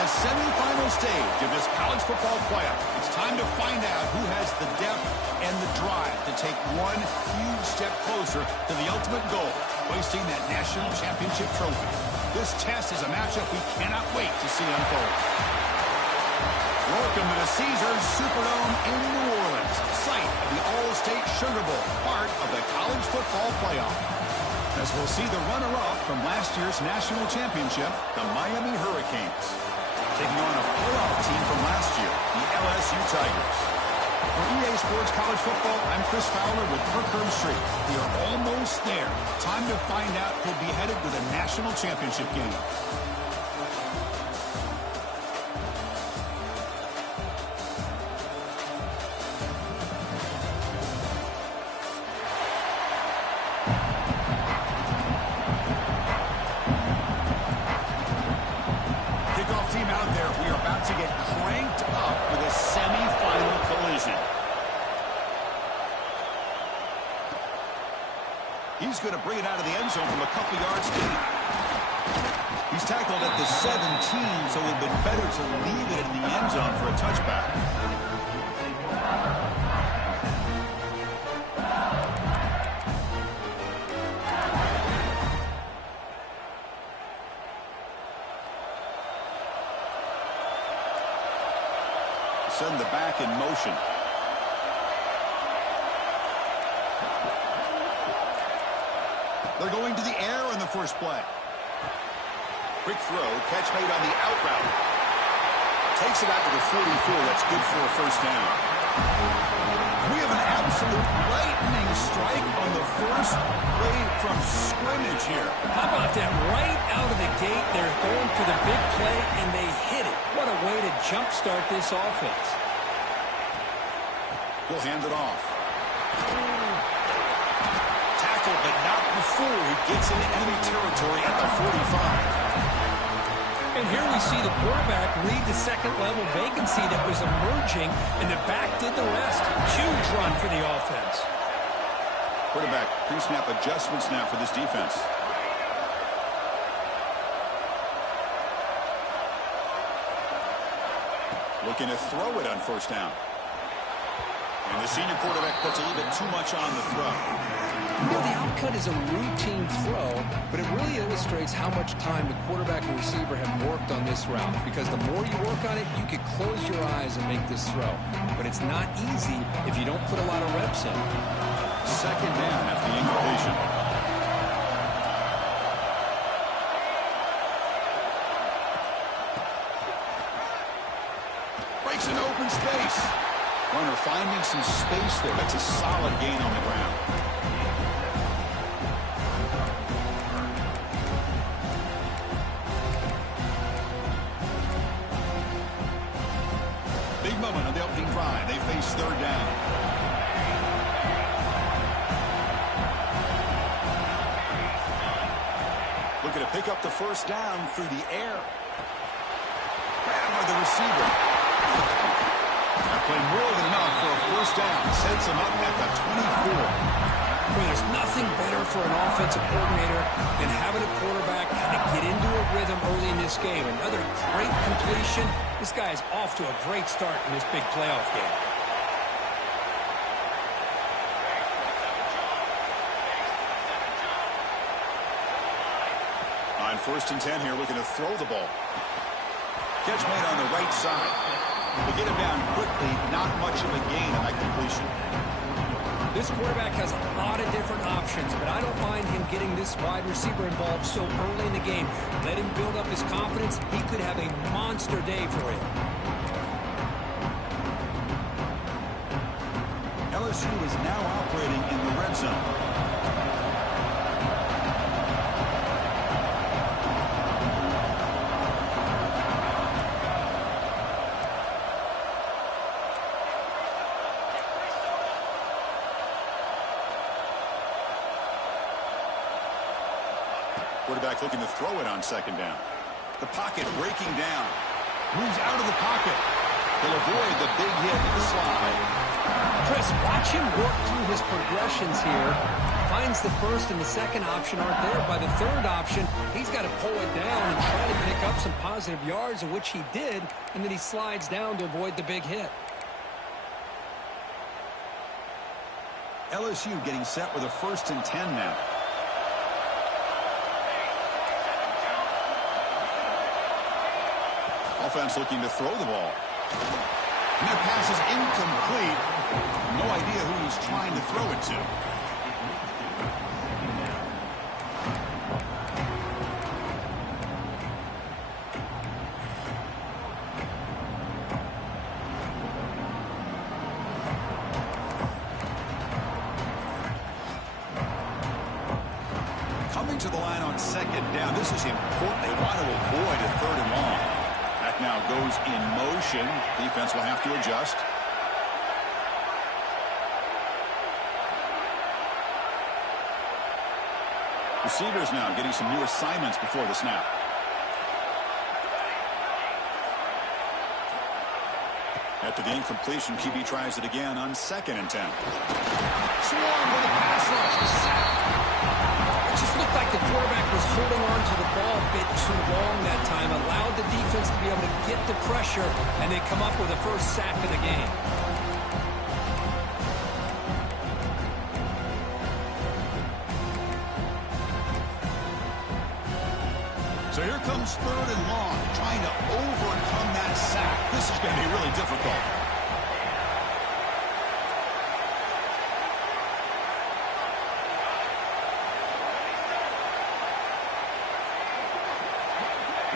the semifinal stage of this college football playoff. It's time to find out who has the depth and the drive to take one huge step closer to the ultimate goal, hoisting that national championship trophy. This test is a matchup we cannot wait to see unfold. Welcome to the Caesars Superdome in New Orleans, site of the All-State Sugar Bowl, part of the college football playoff. As we'll see the runner-up from last year's national championship, the Miami Hurricanes, taking on a playoff team from last year, the LSU Tigers. For EA Sports College Football, I'm Chris Fowler with Kirk Street. We are almost there. Time to find out who'll be headed to the national championship game. He's going to bring it out of the end zone from a couple yards deep. He's tackled at the 17, so it would have been better to leave it in the end zone for a touchback. Send the back in motion. They're going to the air on the first play. Quick throw, catch made on the out route. Takes it out to the 44. That's good for a first down. We have an absolute lightning strike on the first play from scrimmage here. How about that? Right out of the gate, they're going for the big play, and they hit it. What a way to jumpstart this offense. We'll hand it off. But not before he gets into enemy territory at the 45. And here we see the quarterback read the second-level vacancy that was emerging, and the back did the rest. Huge run for the offense. Quarterback pre-snap adjustments now for this defense. Looking to throw it on first down. And the senior quarterback puts a little bit too much on the throw. You know, the outcut is a routine throw, but it really illustrates how much time the quarterback and receiver have worked on this route. Because the more you work on it, you can close your eyes and make this throw. But it's not easy if you don't put a lot of reps in. Second down after the incompletion. Breaks into open space. Runner finding some space there. That's a solid gain on the ground. Big moment on the opening drive. They face third down. Looking to pick up the first down through the air. Grab by the receiver. That played more than enough for a first down. Sets him up at the 24. Well, there's nothing better for an offensive coordinator than having a quarterback kind of get into a rhythm early in this game. Another great completion. This guy is off to a great start in this big playoff game. On 1st and 10 here, looking to throw the ball. Catch made on the right side. To get him down quickly, not much of a gain on that completion. This quarterback has a lot of different options, but I don't mind him getting this wide receiver involved so early in the game. Let him build up his confidence. He could have a monster day for him. LSU is now operating in the red zone. Quarterback looking to throw it on second down. The pocket breaking down. Moves out of the pocket. He'll avoid the big hit in the slide. Chris, watch him work through his progressions here. Finds the first and the second option aren't there. By the third option, he's got to pull it down and try to pick up some positive yards, of which he did, and then he slides down to avoid the big hit. LSU getting set with a 1st and 10 now. Offense looking to throw the ball. And that pass is incomplete. No idea who he's trying to throw it to. Coming to the line on 2nd down. This is important. They want to avoid a 3rd and long. That now goes in motion. Defense will have to adjust. Receivers now getting some new assignments before the snap. After the incompletion, QB tries it again on 2nd and 10. Swarm with a pass rush. Sack. It just looked like the quarterback was holding on to the ball a bit too long that time, allowed the defense to be able to get the pressure, and they come up with the first sack of the game. So here comes 3rd and long, trying to overcome that sack. This is going to be really difficult.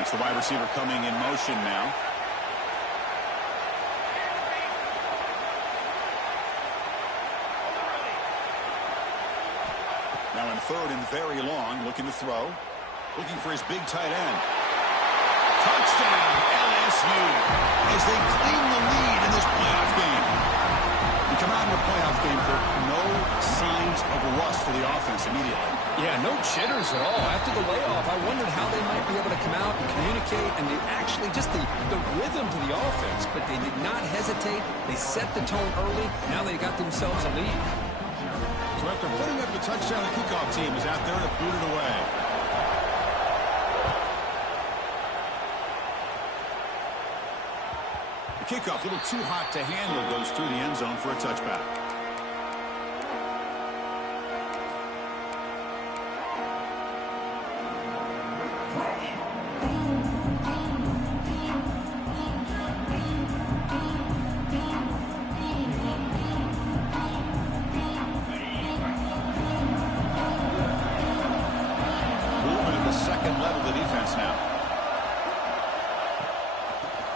It's the wide receiver coming in motion now. Now in 3rd and very long, looking to throw. Looking for his big tight end. Touchdown, LSU, as they claim the lead in this playoff game. You come out in the playoff game for no signs of rust for the offense immediately. Yeah, no jitters at all. After the layoff, I wondered how they might be able to come out and communicate and actually just the rhythm to the offense. But they did not hesitate. They set the tone early. Now they got themselves a lead. So after putting up the touchdown, the kickoff team is out there to boot it away. The kickoff, a little too hot to handle, goes through the end zone for a touchback. Movement at the second level of the defense now.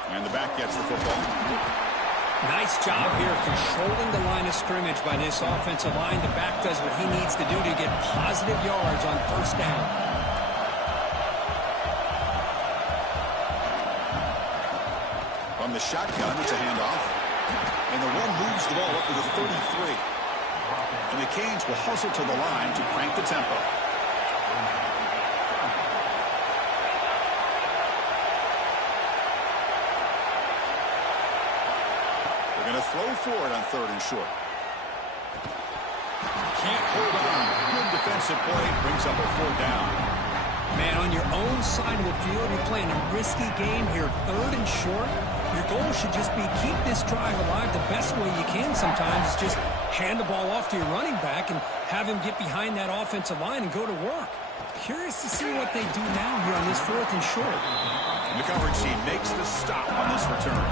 And the back gets the football. Nice job here controlling the line of scrimmage by this offensive line. The back does what he needs to do to get positive yards on 1st down. From the shotgun, it's a handoff. And the run moves the ball up to the 33. And the Canes will hustle to the line to crank the tempo. Going to throw for it on 3rd and short. Can't hold on. Good defensive play. Brings up a 4th down. Man, on your own side of the field, you're playing a risky game here. 3rd and short. Your goal should just be keep this drive alive the best way you can sometimes. Is just hand the ball off to your running back and have him get behind that offensive line and go to work. Curious to see what they do now here on this 4th and short. And the coverage team makes the stop on this return.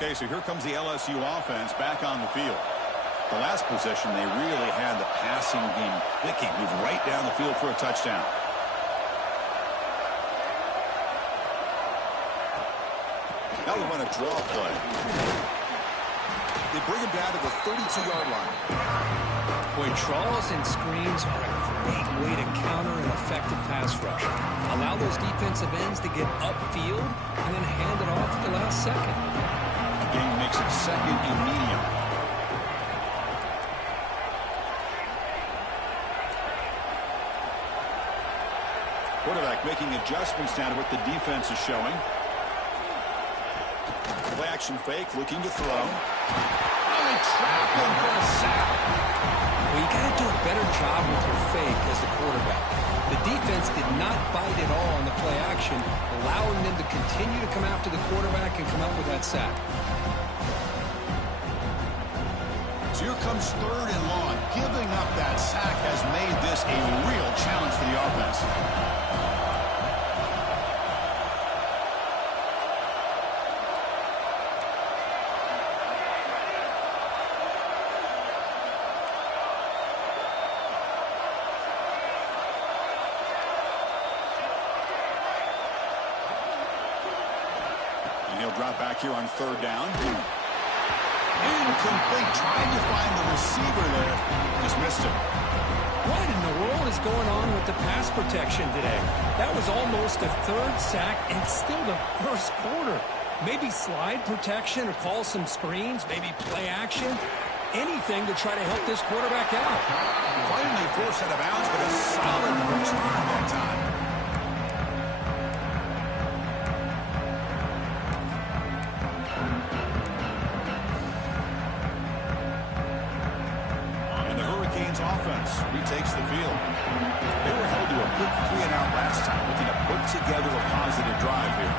Okay, so here comes the LSU offense back on the field. The last possession, they really had the passing game clicking. Moved right down the field for a touchdown. Now they run a draw play. They bring him down to the 32-yard line. Boy, draws and screens are a great way to counter an effective pass rush. Allow those defensive ends to get upfield and then hand it off at the last second. Game makes it 2nd and medium. Quarterback making adjustments now to what the defense is showing. Play-action fake, looking to throw. Oh, they trap him for a sack. Well, you got to do a better job with your fake as the quarterback. The defense did not bite at all on the play action, allowing them to continue to come after the quarterback and come up with that sack. So here comes 3rd and long. Giving up that sack has made this a real challenge for the offense. He'll drop back here on 3rd down. Incomplete. Trying to find the receiver there. Just missed him. What in the world is going on with the pass protection today? That was almost a 3rd sack and still the 1st quarter. Maybe slide protection or call some screens, maybe play action. Anything to try to help this quarterback out. Finally forced out of bounds, but a solid return that time. Offense retakes the field. They were held to a quick 3-and-out last time, looking to put together a positive drive here.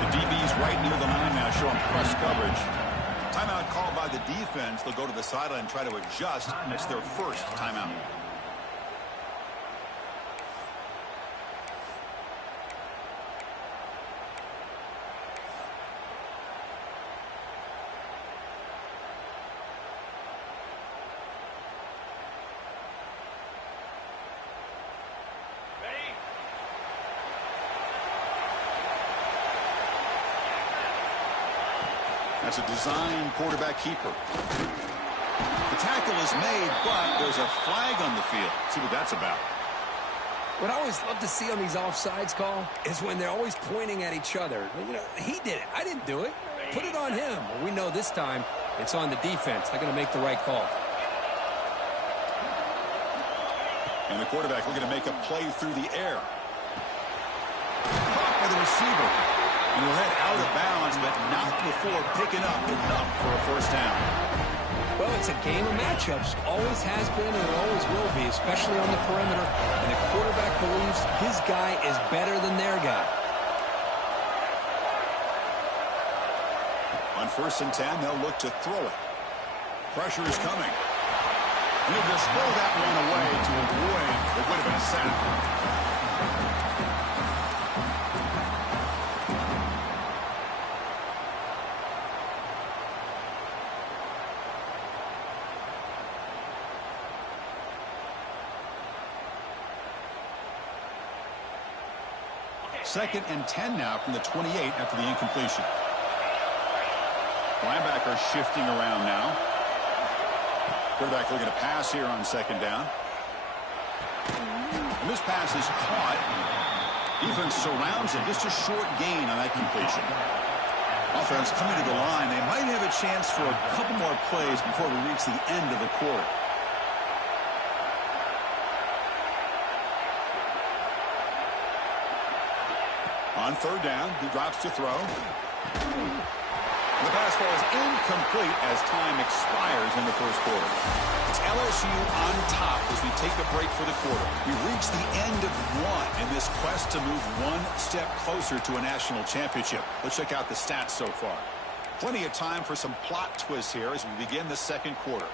The DB's right near the line now, showing press coverage. Timeout called by the defense. They'll go to the sideline and try to adjust. It's their 1st timeout. That's a design quarterback keeper. The tackle is made, but there's a flag on the field. See what that's about. What I always love to see on these offsides call is when they're always pointing at each other. You know, he did it. I didn't do it. Put it on him. Well, we know this time it's on the defense. They're going to make the right call. And the quarterback looking to make a play through the air. Caught by the receiver. And he'll head out of bounds, but not before picking up enough for a 1st down. Well, it's a game of matchups. Always has been and it always will be, especially on the perimeter. And the quarterback believes his guy is better than their guy. On 1st and 10, they'll look to throw it. Pressure is coming. And he'll just throw that one away to avoid what would have been a sack. Second and 10 now from the 28 after the incompletion. Linebacker shifting around now. Quarterback looking to pass here on 2nd down. And this pass is caught. Defense surrounds him. Just a short gain on that completion. Offense coming to the line. They might have a chance for a couple more plays before we reach the end of the quarter. On 3rd down, he drops to throw. The pass falls incomplete as time expires in the 1st quarter. It's LSU on top as we take a break for the quarter. We reach the end of 1 in this quest to move 1 step closer to a national championship. Let's check out the stats so far. Plenty of time for some plot twists here as we begin the 2nd quarter.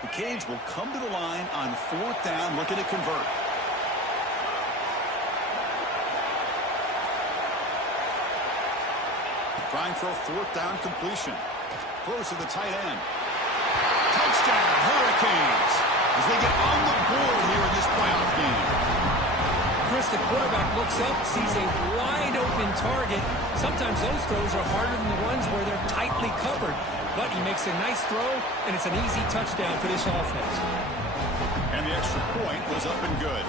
The Canes will come to the line on 4th down, looking to convert. Trying for a 4th down completion. Throws to the tight end. Touchdown, Hurricanes, as they get on the board here in this playoff game. Chris, the quarterback looks up, sees a wide-open target. Sometimes those throws are harder than the ones where they're tightly covered. But he makes a nice throw, and it's an easy touchdown for this offense. And the extra point was up and good.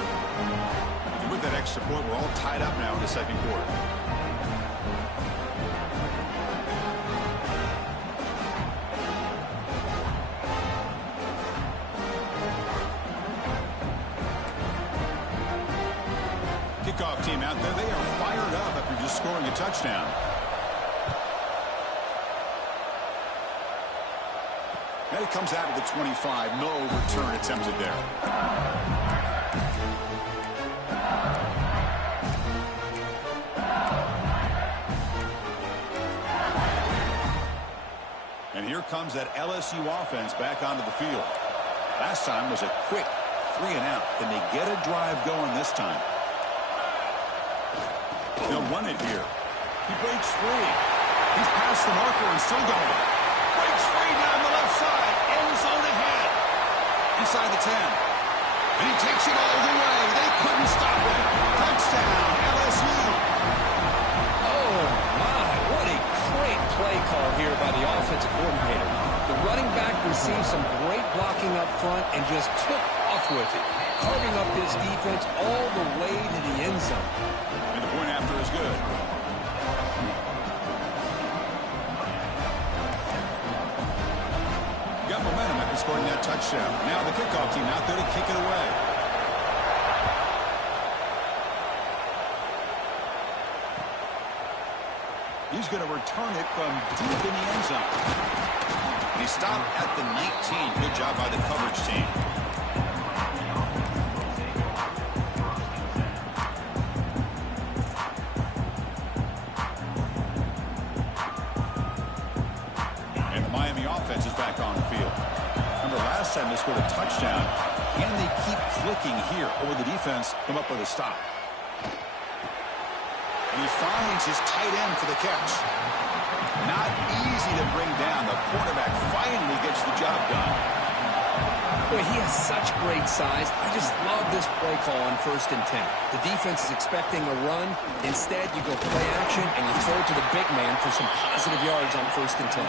And with that extra point, we're all tied up now in the 2nd quarter. Kickoff team out there, they are fired up after just scoring a touchdown. And it comes out of the 25. No return attempted there. And here comes that LSU offense back onto the field. Last time was a quick 3-and-out. Can they get a drive going this time? They'll run it here. He breaks free. He's past the marker and still going. Breaks free down the left side. End zone ahead. Inside the 10. And he takes it all the way. They couldn't stop him. Touchdown, LSU. Oh, my. What a great play call here by the offensive coordinator. The running back received some great blocking up front and just took off with it, carving up this defense all the way to the end zone. And the point after is good. Got momentum after scoring that touchdown. Now the kickoff team out there to kick it away. He's going to return it from deep in the end zone. And he stopped at the 19. Good job by the coverage team. And the Miami offense is back on the field. Remember last time they scored a touchdown. Can they keep clicking here, or will the defense come up with a stop? And he finds his tight end for the catch. Not easy to bring down. The quarterback finally gets the job done. Boy, he has such great size. I just love this play call on 1st and 10. The defense is expecting a run. Instead, you go play action, and you throw it to the big man for some positive yards on 1st and 10.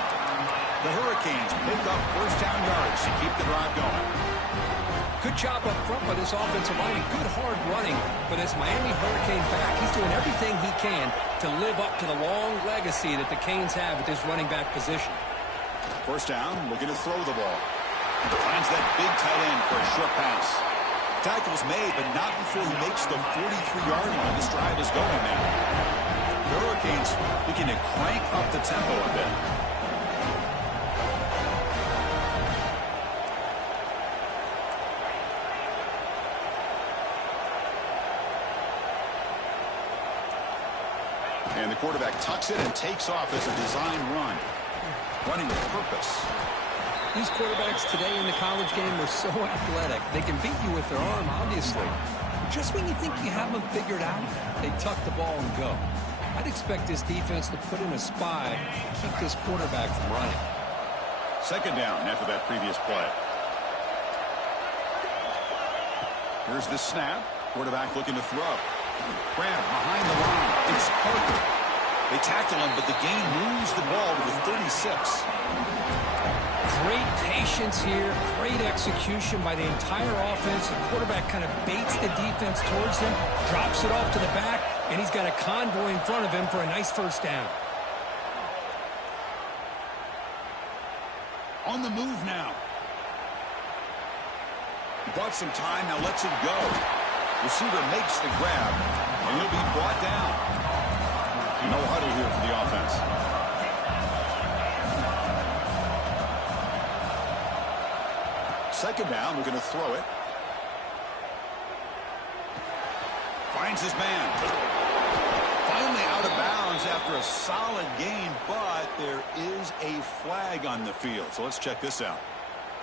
The Hurricanes pick up first down yards to keep the drive going. Good job up front by this offensive line and good hard running. But as Miami Hurricane back, he's doing everything he can to live up to the long legacy that the Canes have at this running back position. First down, looking to throw the ball. Finds that big tight end for a short pass. Tackle's made, but not before he makes the 43-yard line. This drive is going now. The Hurricanes looking to crank up the tempo a bit. And the quarterback tucks it and takes off as a design run. Running with purpose. These quarterbacks today in the college game are so athletic. They can beat you with their arm, obviously. Just when you think you have them figured out, they tuck the ball and go. I'd expect this defense to put in a spy and keep this quarterback from running. Second down after that previous play. Here's the snap. Quarterback looking to throw. Grab behind the line. It's Parker. They tackle him, but the gain moves the ball to the 36. Great patience here. Great execution by the entire offense. The quarterback kind of baits the defense towards him, drops it off to the back, and he's got a convoy in front of him for a nice first down. On the move now. Bought some time, now lets it go. Receiver makes the grab, and he'll be brought down. No huddle here for the offense. Second down, we're going to throw it. Finds his man. Finally out of bounds after a solid gain, but there is a flag on the field. So let's check this out.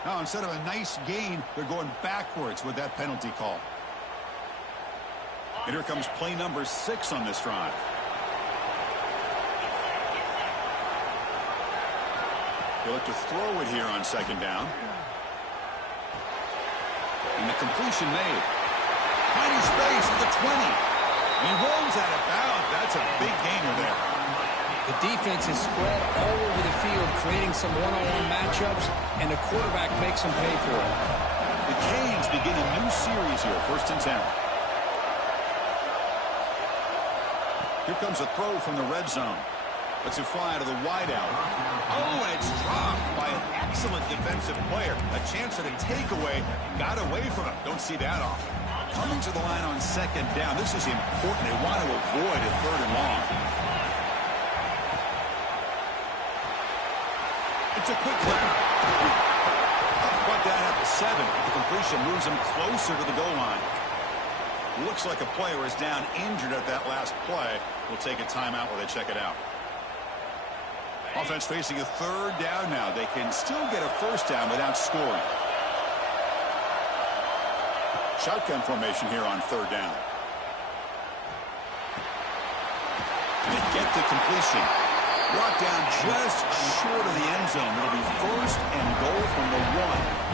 Now, instead of a nice gain, they're going backwards with that penalty call. And here comes play number 6 on this drive. They look to throw it here on second down. And the completion made. Finding space at the 20. And he rolls out of bounds. That's a big gainer there. The defense is spread all over the field, creating some one-on-one matchups, and the quarterback makes them pay for it. The Canes begin a new series here, 1st and 10. Here comes a throw from the red zone. Lets it fly to the wideout. Oh, and it's dropped by an excellent defensive player. A chance at a takeaway. Got away from him. Don't see that often. Coming to the line on second down. This is important. They want to avoid a third and long. It's a quick grab. Brought down at the 7. The completion moves him closer to the goal line. Looks like a player is down injured at that last play. We'll take a timeout while they check it out. Offense facing a third down now. They can still get a first down without scoring. Shotgun formation here on third down. They get the completion. Brought down just short of the end zone. It'll be first and goal from the 1.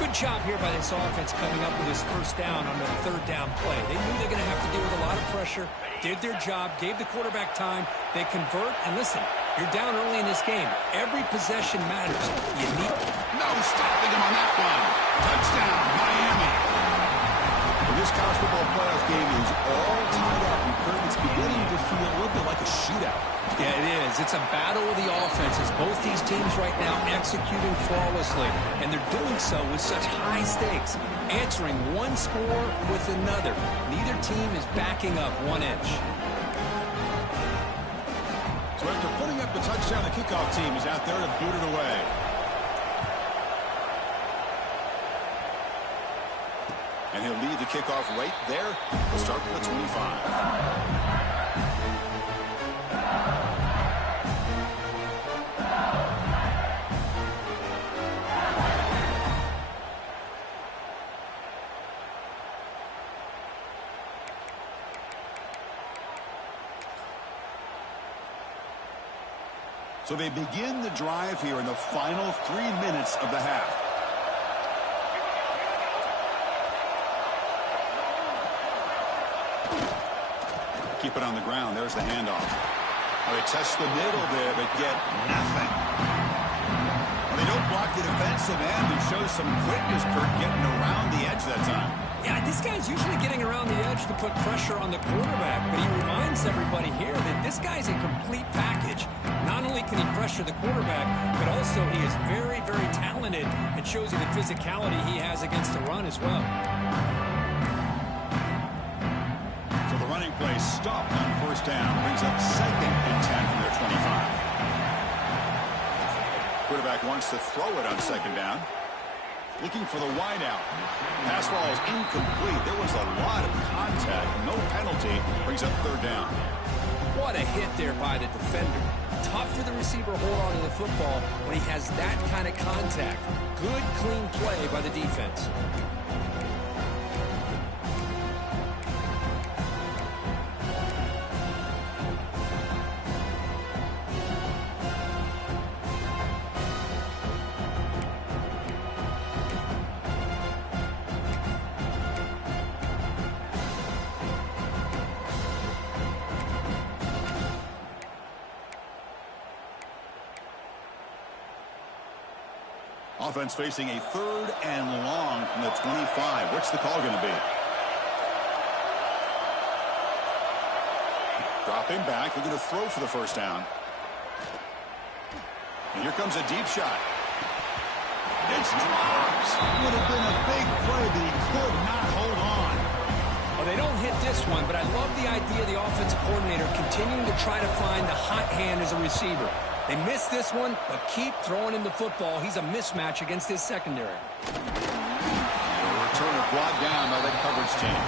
Good job here by this offense coming up with this first down on the third down play. They knew they're going to have to deal with a lot of pressure, did their job, gave the quarterback time. They convert, and listen, you're down early in this game. Every possession matters. You need... No stopping him on that one. Touchdown, Miami. Well, this college football playoff game is all tied up, and Kurt, it's beginning to feel a little bit like a shootout. Yeah, it is. It's a battle of the offenses. Both these teams right now executing flawlessly, and they're doing so with such high stakes, answering one score with another. Neither team is backing up 1 inch. So after putting up the touchdown, the kickoff team is out there to boot it away. And he'll lead the kickoff right there. We'll start from the 25. So they begin the drive here in the final 3 minutes of the half. Keep it on the ground. There's the handoff. Well, they test the middle there, but get nothing. Well, they don't block the defensive end and show some quickness, Kurt, getting around the edge that time. Yeah, this guy's usually getting around the edge to put pressure on the quarterback, but he reminds everybody here that this guy's a complete package. Not only can he pressure the quarterback, but also he is very, very talented and shows you the physicality he has against the run as well. So the running play stopped on first down. Brings up second and 10 from their 25. Quarterback wants to throw it on second down. Looking for the wideout. Pass ball is incomplete. There was a lot of contact. No penalty. Brings up third down. What a hit there by the defender. Tough for the receiver to hold on to the football when he has that kind of contact. Good, clean play by the defense. Offense facing a third and long from the 25. What's the call going to be? Dropping back. They're going to throw for the first down. And here comes a deep shot. It's dropped. Would have been a big play, but he could not hold on. Well, they don't hit this one, but I love the idea of the offensive coordinator continuing to try to find the hot hand as a receiver. They missed this one, but keep throwing him the football. He's a mismatch against his secondary. The returner brought down by that coverage team.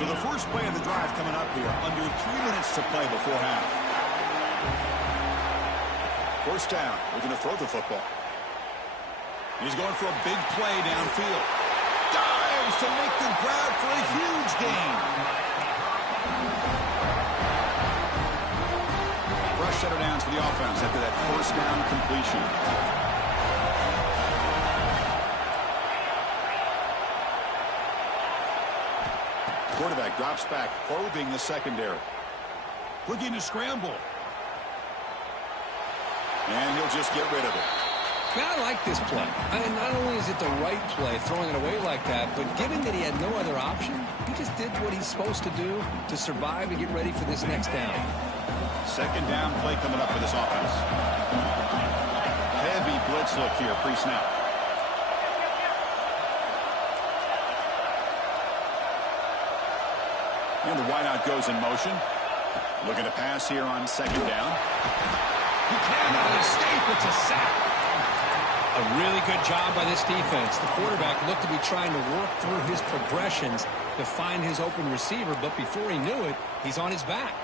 So the first play of the drive coming up here. Under 3 minutes to play before half. First down. We're going to throw the football. He's going for a big play downfield. Dives to make the grab for a huge gain. Fresh set of downs for the offense after that first down completion. Quarterback drops back, probing the secondary. Looking to scramble. And he'll just get rid of it. Yeah, I like this play. Not only is it the right play, throwing it away like that, but given that he had no other option, he just did what he's supposed to do to survive and get ready for this next down. Second down play coming up for this offense. Heavy blitz look here, pre-snap. And the wideout goes in motion. Looking to pass here on second down. He cannot escape. It's a sack. A really good job by this defense. The quarterback looked to be trying to work through his progressions to find his open receiver, but before he knew it, he's on his back.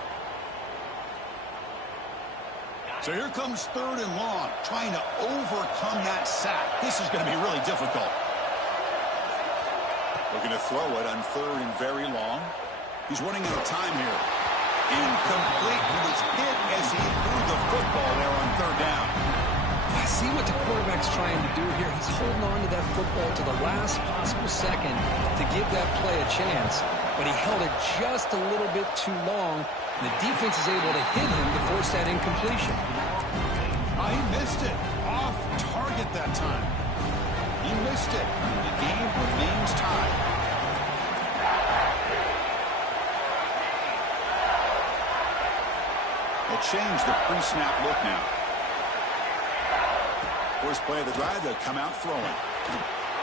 So here comes third and long, trying to overcome that sack. This is going to be really difficult. Looking to throw it on third and very long. He's running out of time here. Incomplete. He was hit as he threw the football there on third down. I see what the quarterback's trying to do here. He's holding on to that football to the last possible second to give that play a chance, but he held it just a little bit too long. The defense is able to hit him to force that incompletion. He missed it. Off target that time. He missed it. The game remains tied. They'll change the pre-snap look now. First play of the drive, they'll come out throwing.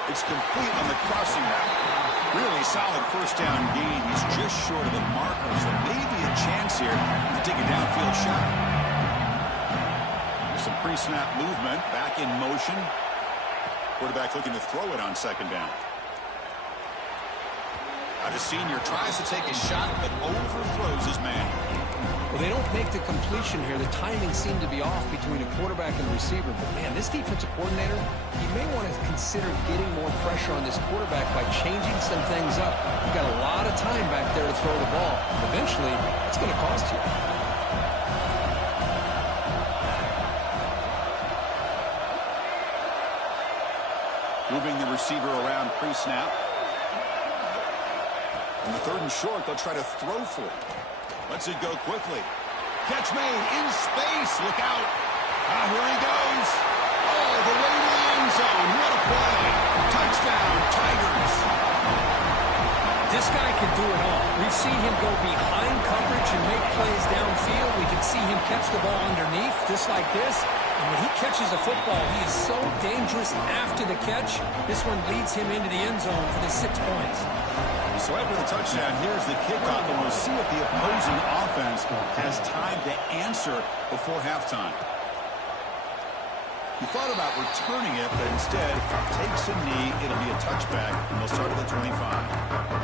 It's complete on the crossing route. Really solid first down gain. He's just short of the marker, so maybe a chance here to take a downfield shot. There's some pre-snap movement, back in motion. Quarterback looking to throw it on second down. Now the senior tries to take a shot, but overthrows his man. Well, they don't make the completion here. The timing seemed to be off between a quarterback and receiver. But, man, this defensive coordinator, he may want to consider getting more pressure on this quarterback by changing some things up. You've got a lot of time back there to throw the ball. Eventually, it's going to cost you. Moving the receiver around pre-snap. On the third and short, they'll try to throw for it. Lets it go quickly. Catch made in space. Look out. Here he goes. All the way to the end zone. What a play. Touchdown, Tigers. This guy can do it all. We've seen him go behind coverage and make plays downfield. We can see him catch the ball underneath, just like this. And when he catches a football, he is so dangerous after the catch. This one leads him into the end zone for the 6 points. So after the touchdown, here's the kickoff, and we'll see if the opposing offense has time to answer before halftime. He thought about returning it, but instead takes a knee. It'll be a touchback, and they'll start at the 25.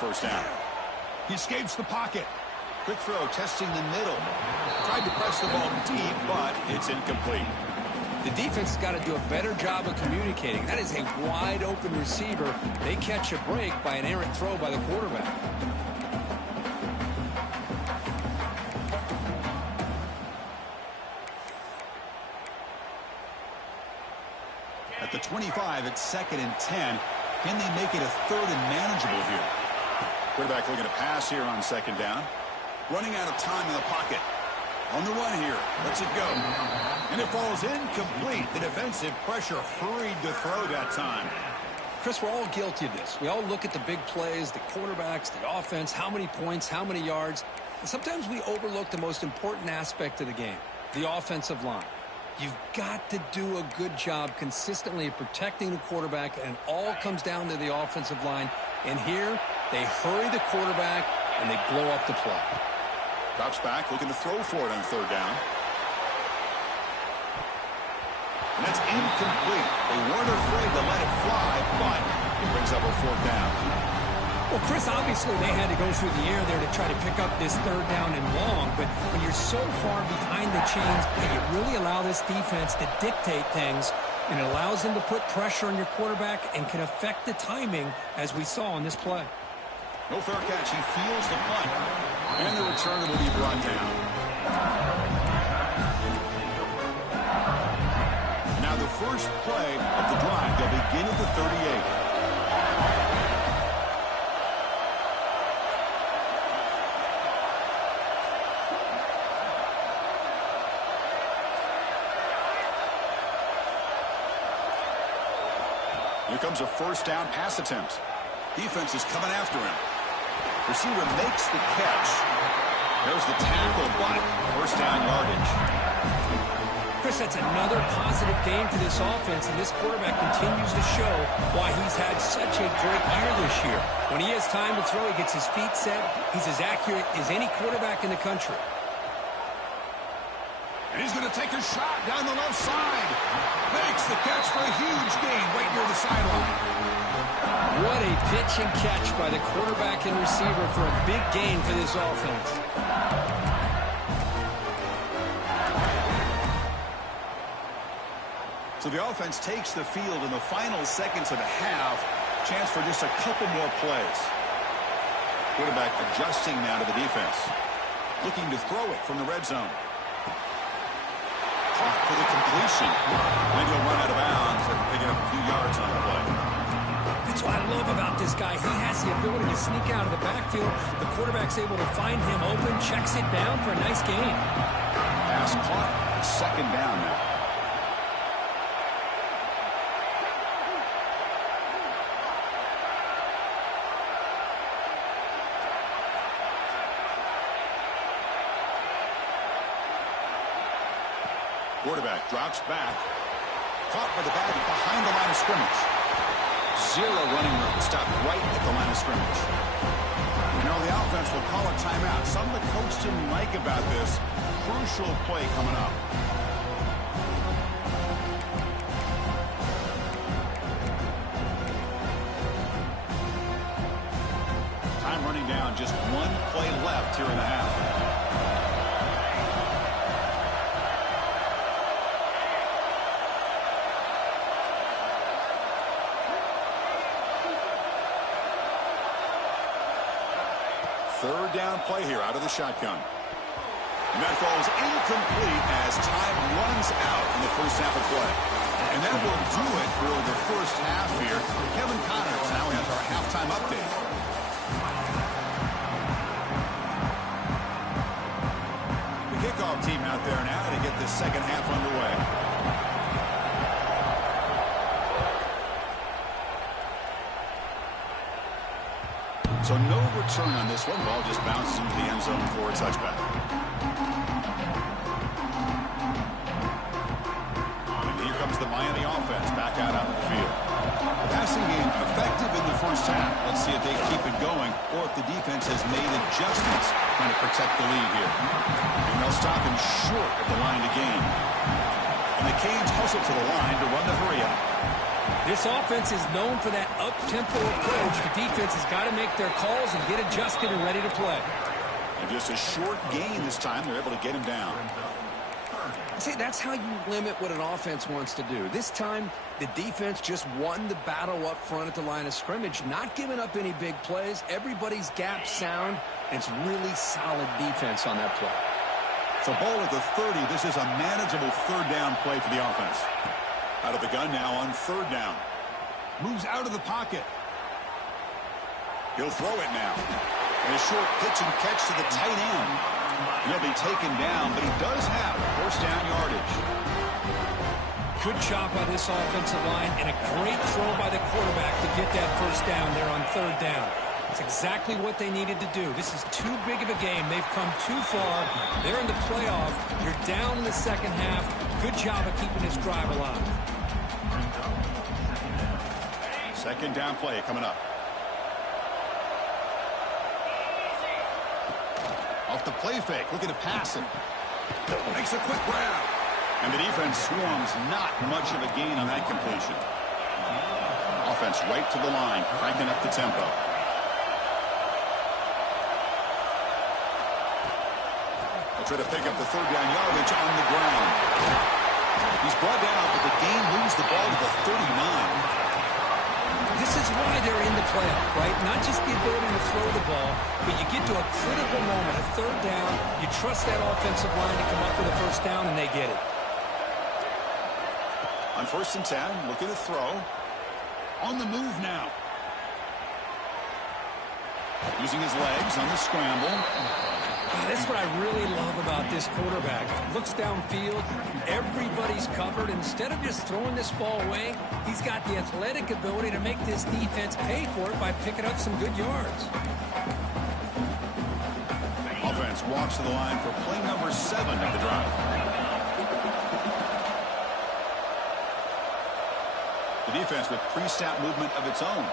First down. He escapes the pocket. Quick throw, testing the middle. Tried to press the ball deep, but it's incomplete. The defense has got to do a better job of communicating. That is a wide-open receiver. They catch a break by an errant throw by the quarterback. At the 25, it's 2nd and 10. Can they make it a third and manageable here? Quarterback looking to pass here on second down. Running out of time in the pocket. On the run here. Lets it go. And it falls incomplete. The defensive pressure hurried to throw that time. Chris, we're all guilty of this. We all look at the big plays, the quarterbacks, the offense, how many points, how many yards. And sometimes we overlook the most important aspect of the game, the offensive line. You've got to do a good job consistently protecting the quarterback, and it all comes down to the offensive line. And here, they hurry the quarterback, and they blow up the play. Drops back, looking to throw for it on third down. And that's incomplete. They weren't afraid to let it fly, but it brings up a fourth down. Well, Chris, obviously they had to go through the air there to try to pick up this third down and long, but when you're so far behind the chains, you really allow this defense to dictate things. And it allows him to put pressure on your quarterback and can affect the timing, as we saw on this play. No fair catch. He feels the punt. And the return will be brought down. Now the first play of the drive. They'll begin at the 38. Here comes a first down pass attempt. Defense is coming after him. Receiver makes the catch. There's the tackle, but first down yardage. Chris, that's another positive game for this offense, and this quarterback continues to show why he's had such a great year this year. When he has time to throw, he gets his feet set. He's as accurate as any quarterback in the country. And he's going to take a shot down the left side. Makes the catch for a huge gain right near the sideline. What a pitch and catch by the quarterback and receiver for a big gain for this offense. So the offense takes the field in the final seconds of the half. Chance for just a couple more plays. Quarterback adjusting now to the defense. Looking to throw it from the red zone. Caught for the completion. And he'll run out of bounds after picking up a few yards on the play. That's what I love about this guy. He has the ability to sneak out of the backfield. The quarterback's able to find him open, checks it down for a nice gain. Pass caught. Second down now. Quarterback drops back. Caught by the bag behind the line of scrimmage. Zero running room. Stopped right at the line of scrimmage. You know, the offense will call a timeout. Something the coach didn't like about this. Crucial play coming up. Time running down. Just one play left here in the half. Third down play here out of the shotgun. And that falls incomplete as time runs out in the first half of play. And that will do it for the first half here. Kevin Connors now has our halftime update. The kickoff team out there now to get the second half underway. So no return on this one. Ball just bounces into the end zone for a touchback. And here comes the Miami offense back out on the field. The passing game effective in the first half. Let's see if they keep it going or if the defense has made adjustments trying to protect the lead here. And they'll stop him short at the line to gain. And the Canes hustle to the line to run the hurry up. This offense is known for that up-tempo approach. The defense has got to make their calls and get adjusted and ready to play. And just a short gain this time. They're able to get him down. See, that's how you limit what an offense wants to do. This time, the defense just won the battle up front at the line of scrimmage, not giving up any big plays. Everybody's gap sound, and it's really solid defense on that play. So ball at the 30. This is a manageable third down play for the offense. Out of the gun now on third down. Moves out of the pocket. He'll throw it now. And a short pitch and catch to the tight end. He'll be taken down, but he does have first down yardage. Good job by this offensive line and a great throw by the quarterback to get that first down there on third down. That's exactly what they needed to do. This is too big of a game. They've come too far. They're in the playoff. You're down in the second half. Good job of keeping this drive alive. Second down play coming up. Off the play fake, looking to pass it. Makes a quick grab. And the defense swarms, not much of a gain on that completion. Offense right to the line, cranking up the tempo. They'll try to pick up the third down yardage on the ground. He's brought down, but the game moves the ball to the 39. This is why they're in the playoff, right? Not just the ability to throw the ball, but you get to a critical moment, a third down, you trust that offensive line to come up with a first down, and they get it. On 1st and 10, looking to throw. On the move now. Using his legs on the scramble. That's what I really love about this quarterback. Looks downfield, everybody's covered. Instead of just throwing this ball away, he's got the athletic ability to make this defense pay for it by picking up some good yards. Offense walks to the line for play number 7 of the drive. The defense with pre-snap movement of its own.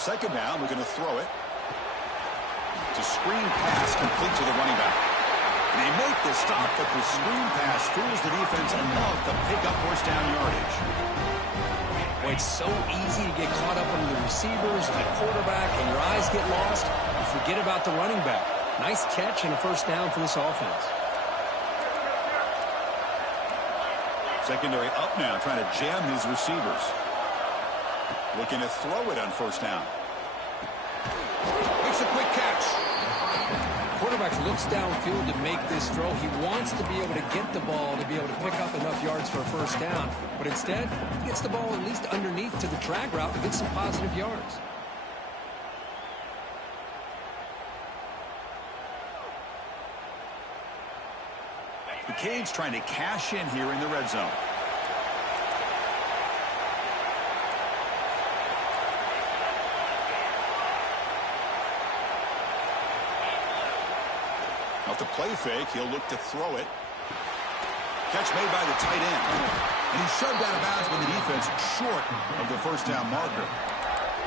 Second down, we're going to throw it. It's a screen pass complete to the running back. They make the stop, but the screen pass fools the defense enough to pick up first down yardage. Boy, it's so easy to get caught up on the receivers and the quarterback, and your eyes get lost. You forget about the running back. Nice catch and a first down for this offense. Secondary up now, trying to jam his receivers. Looking to throw it on first down. Makes a quick catch. Quarterback looks downfield to make this throw. He wants to be able to get the ball to be able to pick up enough yards for a first down. But instead, he gets the ball at least underneath to the drag route and gets some positive yards. The Canes trying to cash in here in the red zone. Off the play fake, he'll look to throw it. Catch made by the tight end. And he's shoved out of bounds by the defense short of the first down marker.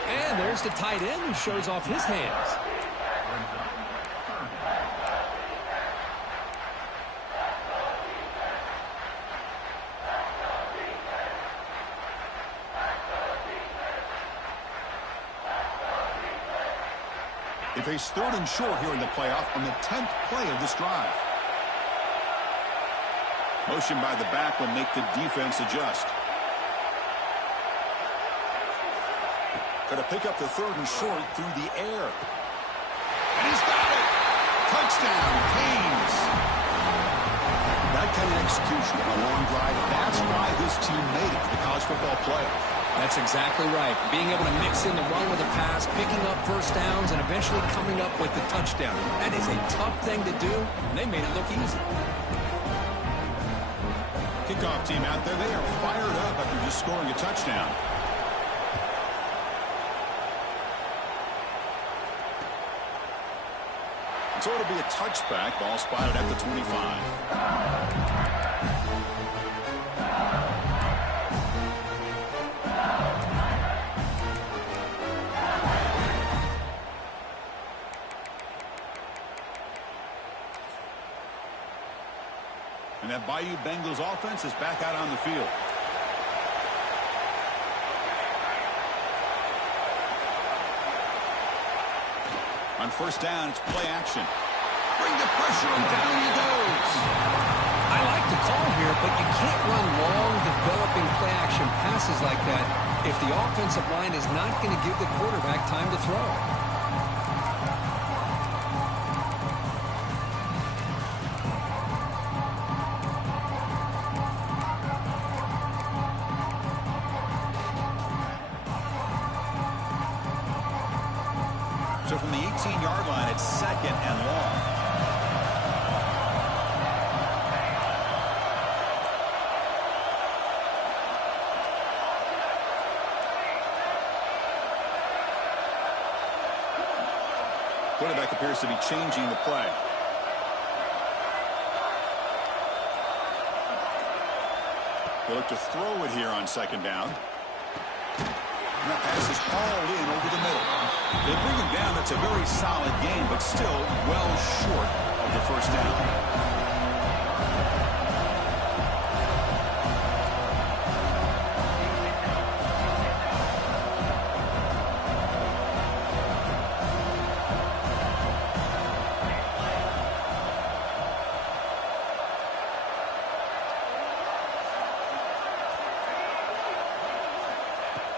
And there's the tight end who shows off his hands. They face 3rd and short here in the playoff on the 10th play of this drive. Motion by the back will make the defense adjust. Got to pick up the 3rd and short through the air. And he's got it! Touchdown, Canes! That kind of execution on a long drive, that's why this team made it to the college football playoff. That's exactly right. Being able to mix in the run with a pass, picking up first downs, and eventually coming up with the touchdown. That is a tough thing to do, and they made it look easy. Kickoff team out there, they are fired up after just scoring a touchdown. So it'll be a touchback. Ball spotted at the 25. And that Bayou Bengals offense is back out on the field. On first down, it's play action. Bring the pressure, and down he goes. I like the call here, but you can't run long, developing play action passes like that if the offensive line is not going to give the quarterback time to throw. So from the 18-yard line, it's 2nd and long. Quarterback appears to be changing the play. They look to throw it here on 2nd down. And that pass is hauled in over the middle. They bring him down. That's a very solid game, but still well short of the first down.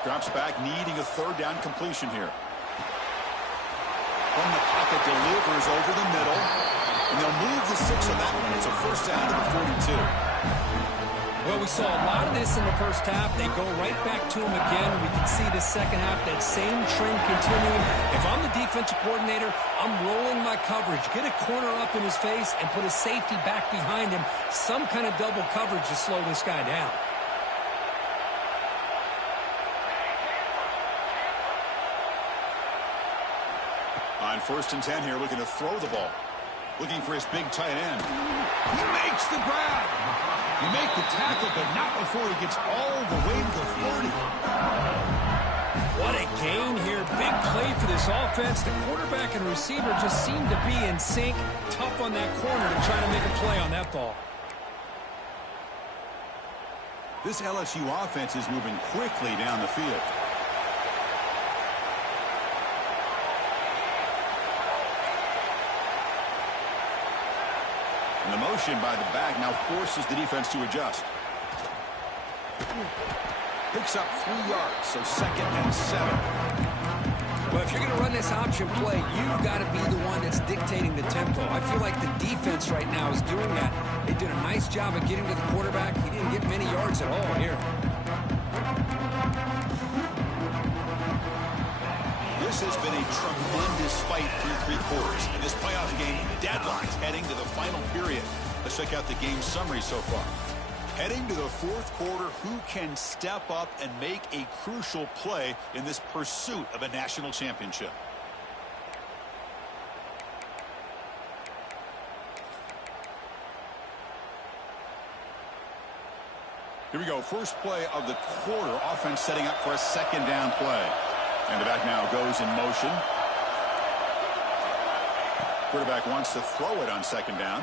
Drops back, needing a third down completion here. From the pocket, delivers over the middle. And they'll move the 6 on that one. It's a first down to the 42. Well, we saw a lot of this in the first half. They go right back to him again. We can see the second half, that same trend continuing. If I'm the defensive coordinator, I'm rolling my coverage. Get a corner up in his face and put a safety back behind him. Some kind of double coverage to slow this guy down. On 1st and 10 here, looking to throw the ball. Looking for his big tight end. He makes the grab. You make the tackle, but not before he gets all the way to the 40. What a gain here. Big play for this offense. The quarterback and receiver just seem to be in sync. Tough on that corner to try to make a play on that ball. This LSU offense is moving quickly down the field. And the motion by the back now forces the defense to adjust. Picks up 3 yards, so 2nd and 7. Well, if you're going to run this option play, you've got to be the one that's dictating the tempo. I feel like the defense right now is doing that. They did a nice job of getting to the quarterback. He didn't get many yards at all here. This has been a tremendous fight through 3 quarters. In this playoff game, deadlines heading to the final period. Let's check out the game summary so far. Heading to the 4th quarter, who can step up and make a crucial play in this pursuit of a national championship? Here we go. First play of the quarter. Offense setting up for a 2nd down play. And the back now goes in motion. Quarterback wants to throw it on 2nd down.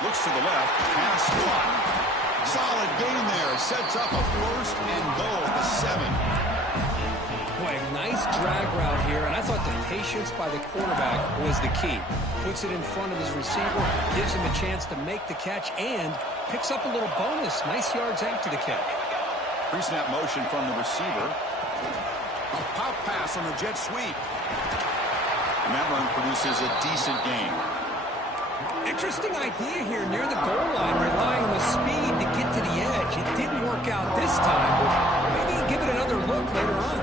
Looks to the left. Pass caught. Solid gain there. Sets up a 1st and goal at the 7. Boy, a nice drag route here. And I thought the patience by the quarterback was the key. Puts it in front of his receiver. Gives him a chance to make the catch. And picks up a little bonus. Nice yards after the catch. Pre-snap motion from the receiver. A pop pass on the jet sweep. And that run produces a decent gain. Interesting idea here near the goal line, relying on the speed to get to the edge. It didn't work out this time, but maybe give it another look later on.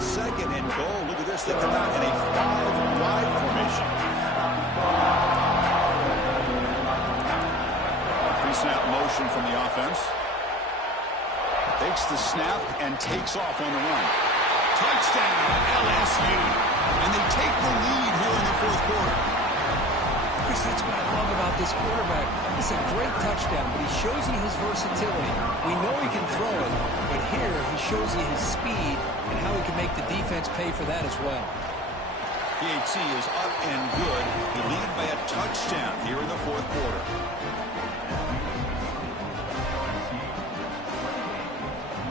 Second and goal. Look at this. They come out in a 5-wide formation. Pre-snap motion from the offense. Takes the snap and takes off on the run. Touchdown, LSU. And they take the lead here in the 4th quarter. Chris, that's what I love about this quarterback. It's a great touchdown, but he shows you his versatility. We know he can throw it, but here he shows you his speed and how he can make the defense pay for that as well. PAT is up and good. They lead by a touchdown here in the 4th quarter.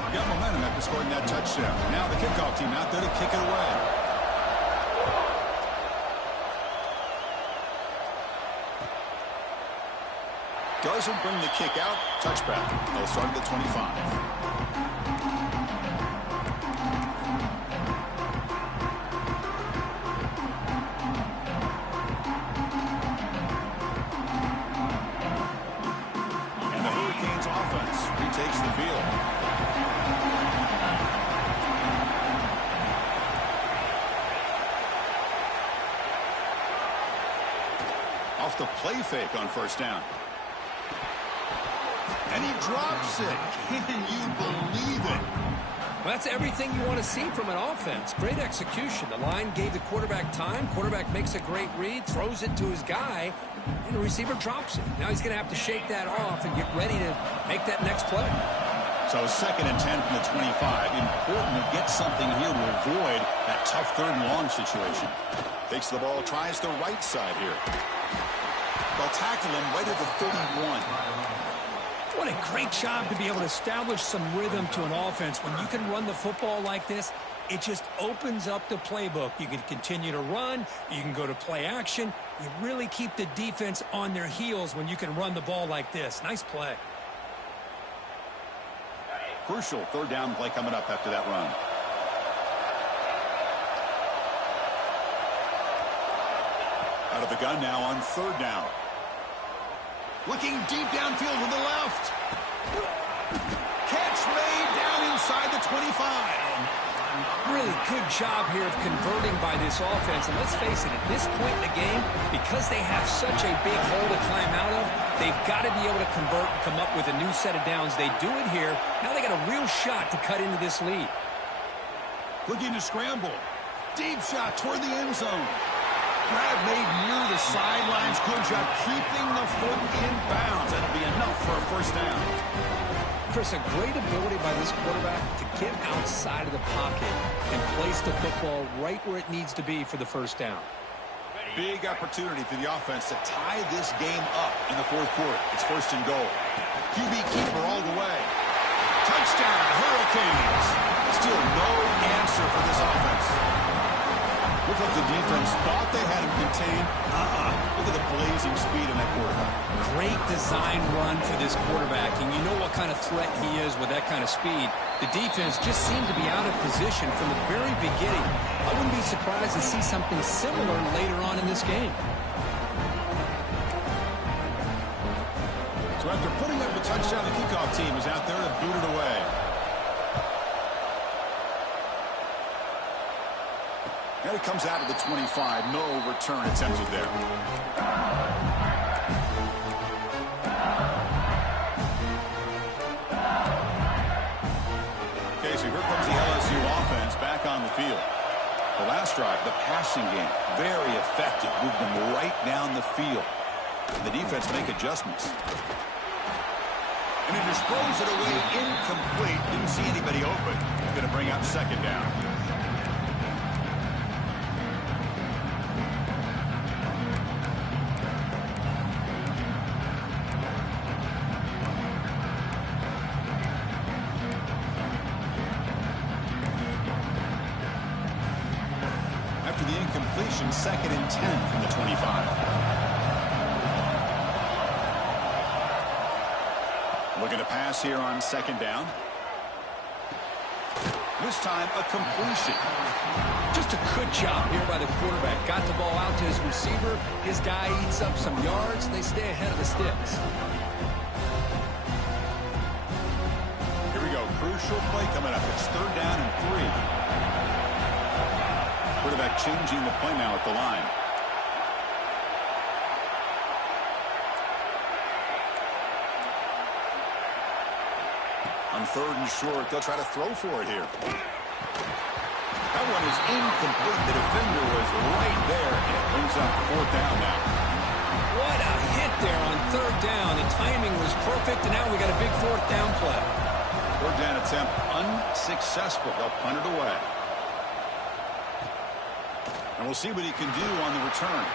Got momentum after scoring that touchdown. Now the kickoff team out there to kick it away. Doesn't bring the kick out. Touchback. They'll start at the 25. Takes the field. Off the play fake on 1st down. And he drops it. Can you believe it? Well, that's everything you want to see from an offense. Great execution. The line gave the quarterback time. Quarterback makes a great read, throws it to his guy, and the receiver drops it. Now he's going to have to shake that off and get ready to make that next play. So 2nd and 10 from the 25. Important to get something here to avoid that tough 3rd and long situation. Takes the ball, tries the right side here. They'll tackle him right at the 31. What a great job to be able to establish some rhythm to an offense. When you can run the football like this, It just opens up the playbook. You can continue to run. You can go to play action. You really keep the defense on their heels when you can run the ball like this. Nice play. Crucial third down play coming up after that run. Out of the gun now on third down. Looking deep downfield to the left. Catch made down inside the 25. Really good job here of converting by this offense. And let's face it, at this point in the game, because they have such a big hole to climb out of, they've got to be able to convert and come up with a new set of downs. They do it here. Now they got a real shot to cut into this lead. Looking to scramble. Deep shot toward the end zone. Grab made near the sidelines. Good job keeping the foot in bounds. That'll be enough for a first down. Chris, a great ability by this quarterback to get outside of the pocket and place the football right where it needs to be for the first down. Big opportunity for the offense to tie this game up in the fourth quarter. It's first and goal. QB keeper all the way. Touchdown, Hurricanes. Still no answer for this offense. Look like the defense thought they had him contained. Look at the blazing speed in that quarterback. Great design run for this quarterback, and you know what kind of threat he is with that kind of speed. The defense just seemed to be out of position from the very beginning. I wouldn't be surprised to see something similar later on in this game. So after putting up a touchdown, the kickoff team is out there to boot it away. And it comes out of the 25. No return attempted there. Okay, so here comes the LSU offense back on the field. The last drive, the passing game, very effective. Moved them right down the field. And the defense make adjustments. And it just throws it away incomplete. Didn't see anybody open. Going to bring up second down. Incompletion, 2nd and 10 from the 25. Looking to pass here on second down. This time a completion. Just a good job here by the quarterback. Got the ball out to his receiver. His guy eats up some yards, and they stay ahead of the sticks. Here we go. Crucial play coming up. It's third down and 3. Quarterback changing the play now at the line. On third and short, they'll try to throw for it here. That one is incomplete. The defender was right there, and it brings up fourth down now. What a hit there on third down. The timing was perfect, and now we got a big fourth down play. Third down attempt unsuccessful. They'll punt it away. And we'll see what he can do on the return.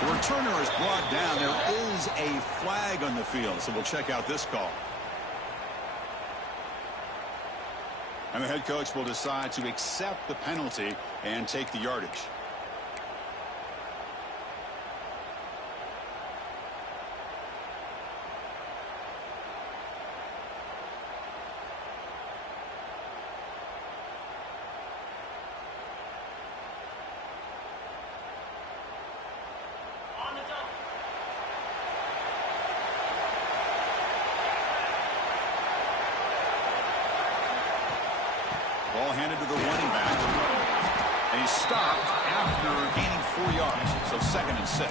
The returner is brought down. There is a flag on the field, so we'll check out this call. And the head coach will decide to accept the penalty and take the yardage. Ball handed to the running back. And he stopped after gaining 4 yards. So 2nd and 6.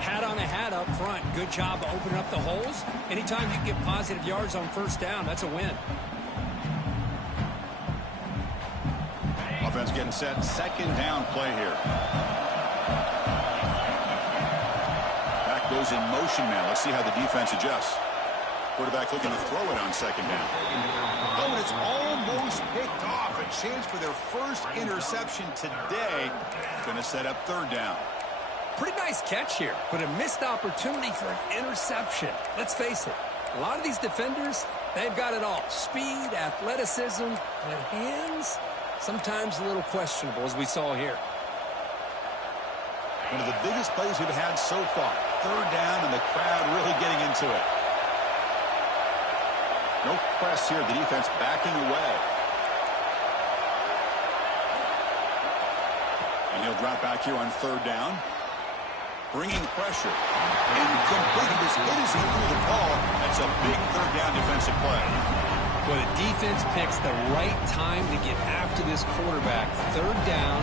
Hat on a hat up front. Good job of opening up the holes. Anytime you get positive yards on first down, that's a win. Offense getting set. Second down play here. Back goes in motion now. Let's see how the defense adjusts. Quarterback looking to throw it on second down. Oh, and it's almost picked off. A chance for their first interception today. Going to set up third down. Pretty nice catch here, but a missed opportunity for an interception. Let's face it, a lot of these defenders, They've got it all. Speed, athleticism, and hands, sometimes a little questionable, as we saw here. One of the biggest plays we've had so far. Third down, and the crowd really getting into it. No press here. The defense backing away. And he'll drop back here on third down. Bringing pressure. Incomplete. He was hit as he threw the ball. That's a big third down defensive play. Well, the defense picks the right time to get after this quarterback. Third down,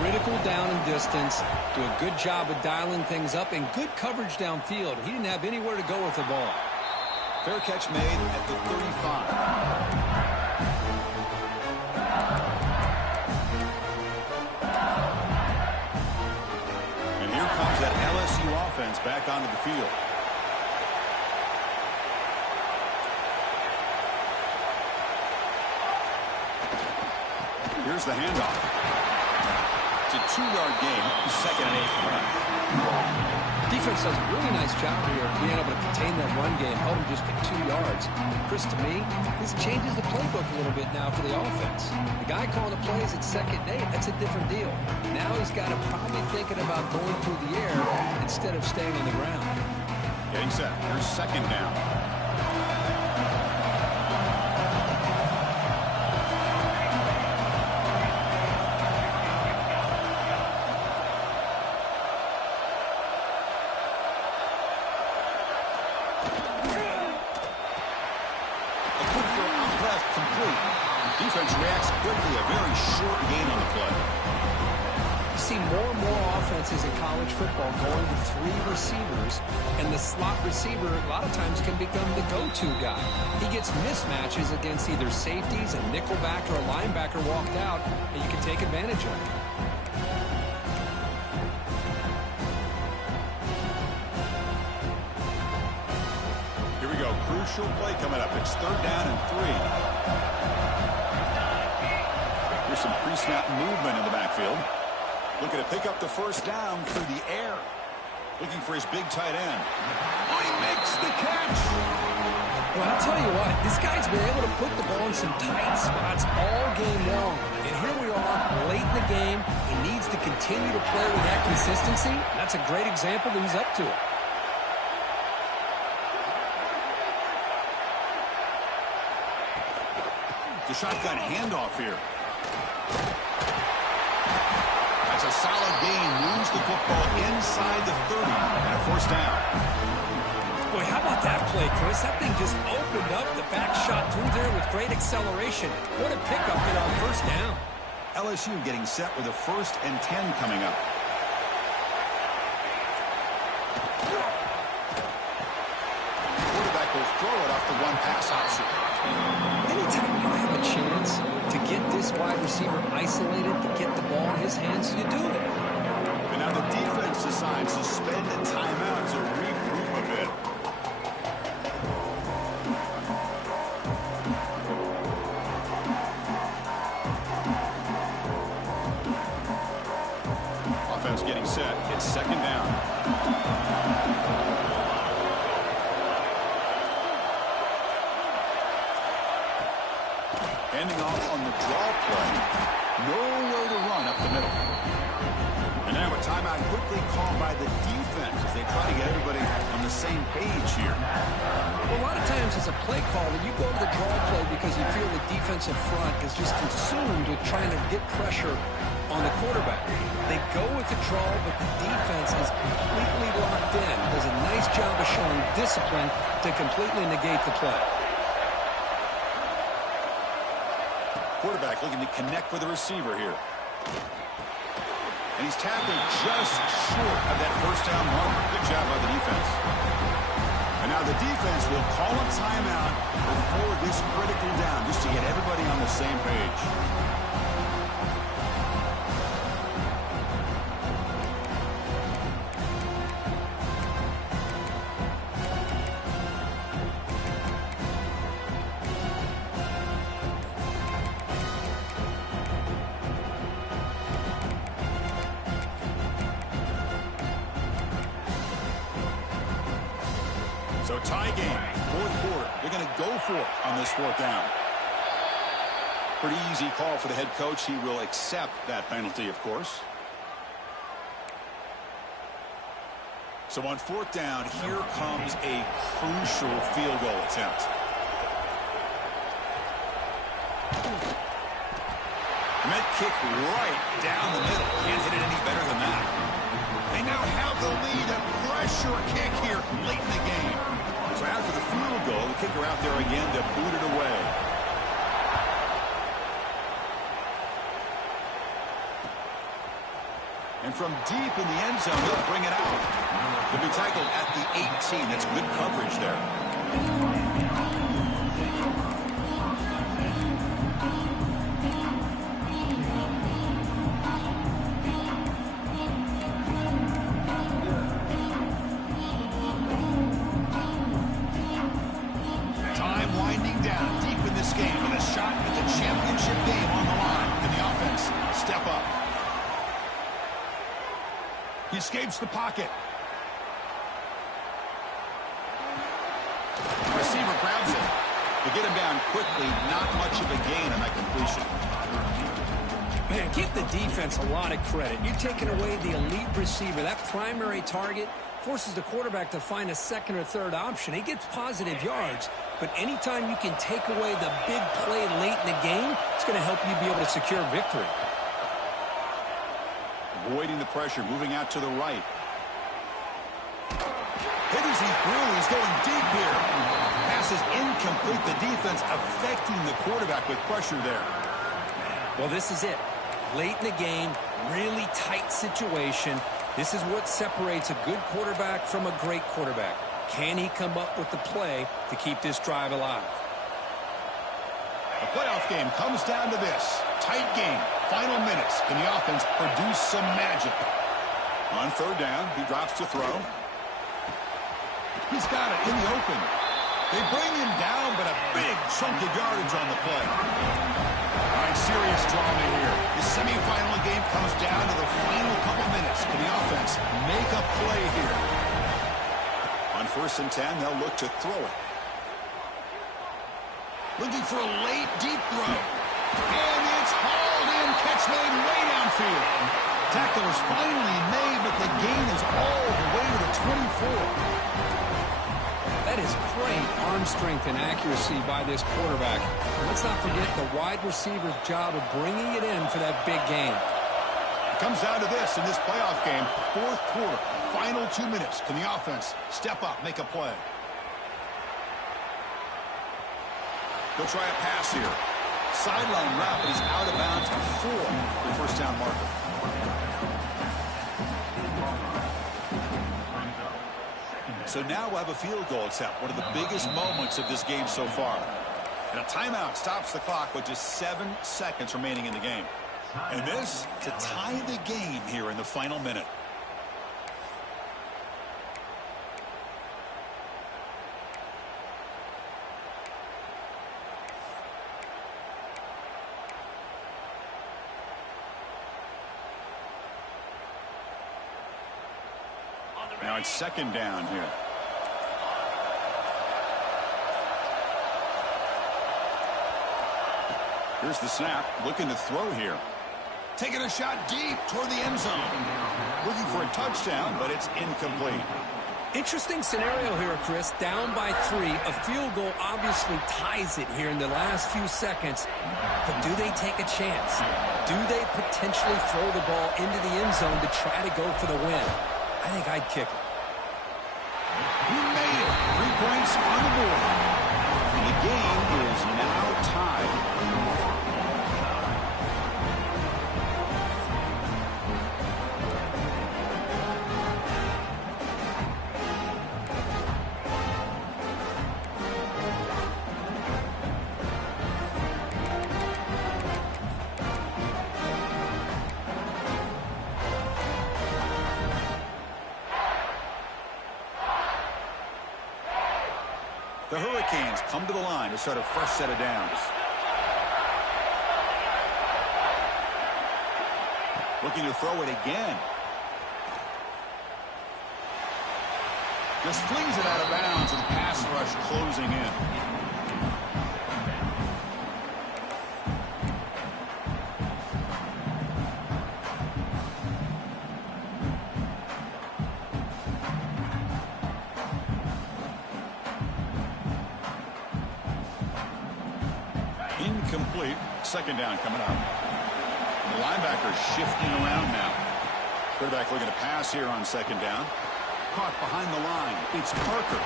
critical down and distance. Do a good job of dialing things up and good coverage downfield. He didn't have anywhere to go with the ball. Fair catch made at the 35. That LSU offense back onto the field. Here's the handoff. It's a 2-yard gain. 2nd and 8. Defense does a really nice job here of being able to contain that run game, held him just at 2 yards. Chris, to me, this changes the playbook a little bit now for the offense. The guy calling the plays at 2nd and 8, that's a different deal. Now he's got to probably thinking about going through the air instead of staying on the ground. Getting set. Here's 2nd down. Defense reacts quickly. A very short gain on the play. You see more and more offenses in college football going to 3 receivers, and the slot receiver a lot of times can become the go-to guy. He gets mismatches against either safeties, a nickelback, or a linebacker walked out, and you can take advantage of it. Here we go. Crucial play coming up. It's 3rd down and 3. There's some pre-snap movement in the backfield. Looking to pick up the 1st down through the air. Looking for his big tight end. Oh, he makes the catch. Well, I'll tell you what, this guy's been able to put the ball in some tight spots all game long. And here we are, late in the game. He needs to continue to play with that consistency. That's a great example that he's up to it. The shotgun handoff here. That's a solid gain. Moves the football inside the 30 and a 1st down. Boy, how about that play, Chris? That thing just opened up the back shot through there with great acceleration. What a pickup in our 1st down. LSU getting set with a 1st and 10 coming up. Quarterback will throw it off the one-pass option. Anytime you have a chance to get this wide receiver isolated, to get the ball in his hands, you do it. And now the defense decides to spend a timeout to regroup a bit. Offense getting set. It's 2nd down. Ending off on the draw play. Nowhere to run up the middle. And now a timeout quickly called by the defense as they try to get everybody on the same page here. Well, a lot of times it's a play call that you go to the draw play because you feel the defensive front is just consumed with trying to get pressure on the quarterback. They go with the draw, but the defense is completely locked in. Does a nice job of showing discipline to completely negate the play. Quarterback looking to connect with the receiver here. And he's tackled just short of that 1st down marker. Good job by the defense. And now the defense will call a timeout before this critical down just to get everybody on the same page. So tie game, fourth quarter. They're going to go for it on this fourth down. Pretty easy call for the head coach. He will accept that penalty, of course. So on fourth down, here comes a crucial field goal attempt. And that kick right down the middle. Can't hit it any better than that. They now have the lead. A pressure kick here late in the game. So after the field goal, the kicker out there again to boot it away. And from deep in the end zone, they'll bring it out. They'll be tackled at the 18. That's good coverage there. Time winding down deep in this game with a shot at the championship game on the line. And the offense step up. He escapes the pocket. The receiver grabs it. To get him down quickly, not much of a gain on that completion. Man, give the defense a lot of credit. You're taking away the elite receiver. That primary target forces the quarterback to find a second or third option. He gets positive yards, but anytime you can take away the big play late in the game, it's going to help you be able to secure victory. Avoiding the pressure, moving out to the right. Hit as he threw. He's going deep here. Pass is incomplete. The defense affecting the quarterback with pressure there. Well, this is it. Late in the game, really tight situation. This is what separates a good quarterback from a great quarterback. Can he come up with the play to keep this drive alive? The playoff game comes down to this. Tight game. Final minutes. Can the offense produce some magic? On third down, he drops to throw. He's got it in the open. They bring him down, but a big chunk of yardage on the play. All right, serious drama here. The semifinal game comes down to the final couple minutes. Can the offense make a play here? On 1st and 10, they'll look to throw it. Looking for a late, deep throw. And it's hauled in. Catch made way downfield. Tackle is finally made, but the gain is all the way to the 24. That is great arm strength and accuracy by this quarterback. And let's not forget the wide receiver's job of bringing it in for that big gain. It comes down to this in this playoff game. Fourth quarter, final 2 minutes. Can the offense step up, make a play? He'll try a pass here. Sideline route, but he's out of bounds before the first down marker. So now we'll have a field goal attempt, one of the biggest moments of this game so far. And a timeout stops the clock with just 7 seconds remaining in the game. And this to tie the game here in the final minute. Now it's second down here. Here's the snap, looking to throw here. Taking a shot deep toward the end zone. Looking for a touchdown, but it's incomplete. Interesting scenario here, Chris. Down by 3. A field goal obviously ties it here in the last few seconds. But do they take a chance? Do they potentially throw the ball into the end zone to try to go for the win? I think I'd kick it. He made it. 3 points on the board. And the game is now tied. The Hurricanes come to the line to start a fresh set of downs. Looking to throw it again. Just flings it out of bounds and pass rush closing in. Incomplete. Second down coming up. The linebacker shifting around now. Quarterback looking to pass here on second down. Caught behind the line. It's Parker.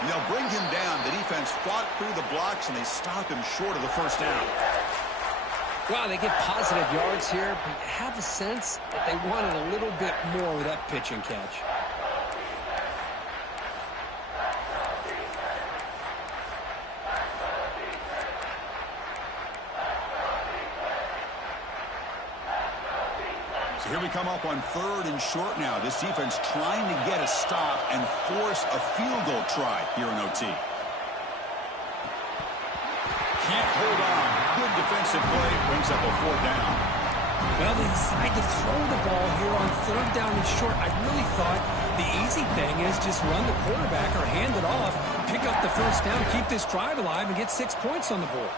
And they'll bring him down. The defense fought through the blocks, and they stop him short of the first down. Wow, they get positive yards here, but you have a sense that they wanted a little bit more with that pitch and catch. So here we come up on third and short now. This defense trying to get a stop and force a field goal try here in OT. Can't hold on. Good defensive play. Brings up a fourth down. Well, they decide to throw the ball here on third down and short. I really thought the easy thing is just run the quarterback or hand it off, pick up the first down, keep this drive alive, and get 6 points on the board.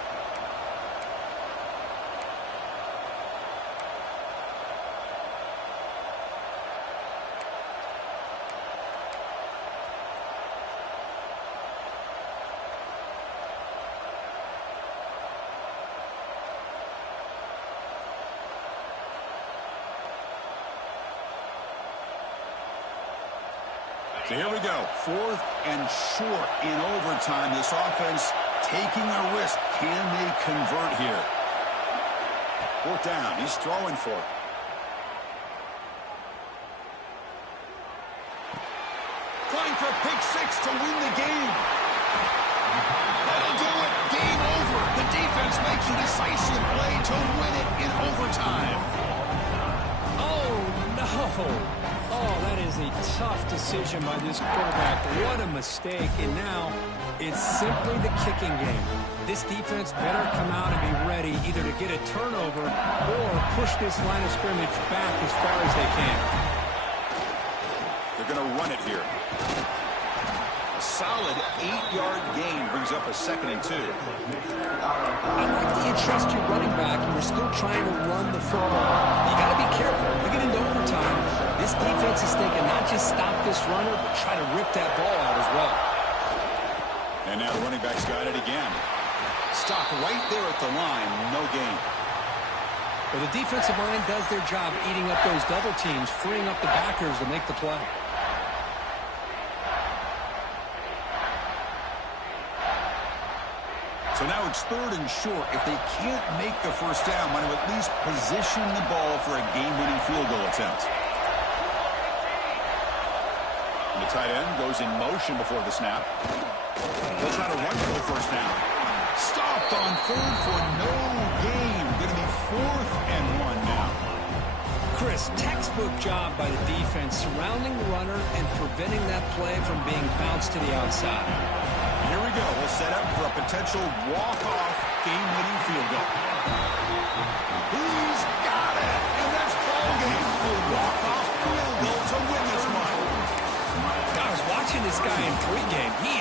So here we go. Fourth and short in overtime. This offense taking a risk. Can they convert here? Fourth down. He's throwing for it. Trying for a pick six to win the game. That'll do it. Game over. The defense makes a decisive play to win it in overtime. Oh, no. Oh, that is a tough decision by this quarterback. What a mistake. And now it's simply the kicking game. This defense better come out and be ready either to get a turnover or push this line of scrimmage back as far as they can. They're going to run it here. A solid 8-yard gain brings up a 2nd and 2. I like that you trust your running back and you're still trying to run the football. You got to be careful. We get into overtime. This defense is thinking not just stop this runner, but try to rip that ball out as well. And now the running back's got it again. Stopped right there at the line. No gain. Well, the defensive line does their job eating up those double teams, freeing up the backers to make the play. So now it's third and short. If they can't make the first down, want to at least position the ball for a game-winning field goal attempt. And the tight end goes in motion before the snap. They'll try to run for the first down. Stopped on third for no gain. Going to be 4th and 1 now. Chris, textbook job by the defense surrounding the runner and preventing that play from being bounced to the outside. Here we go. We'll set up for a potential walk-off game-winning field goal. He's got it, and that's ball game. A walk-off field goal to win this one. I was watching this guy in pregame. He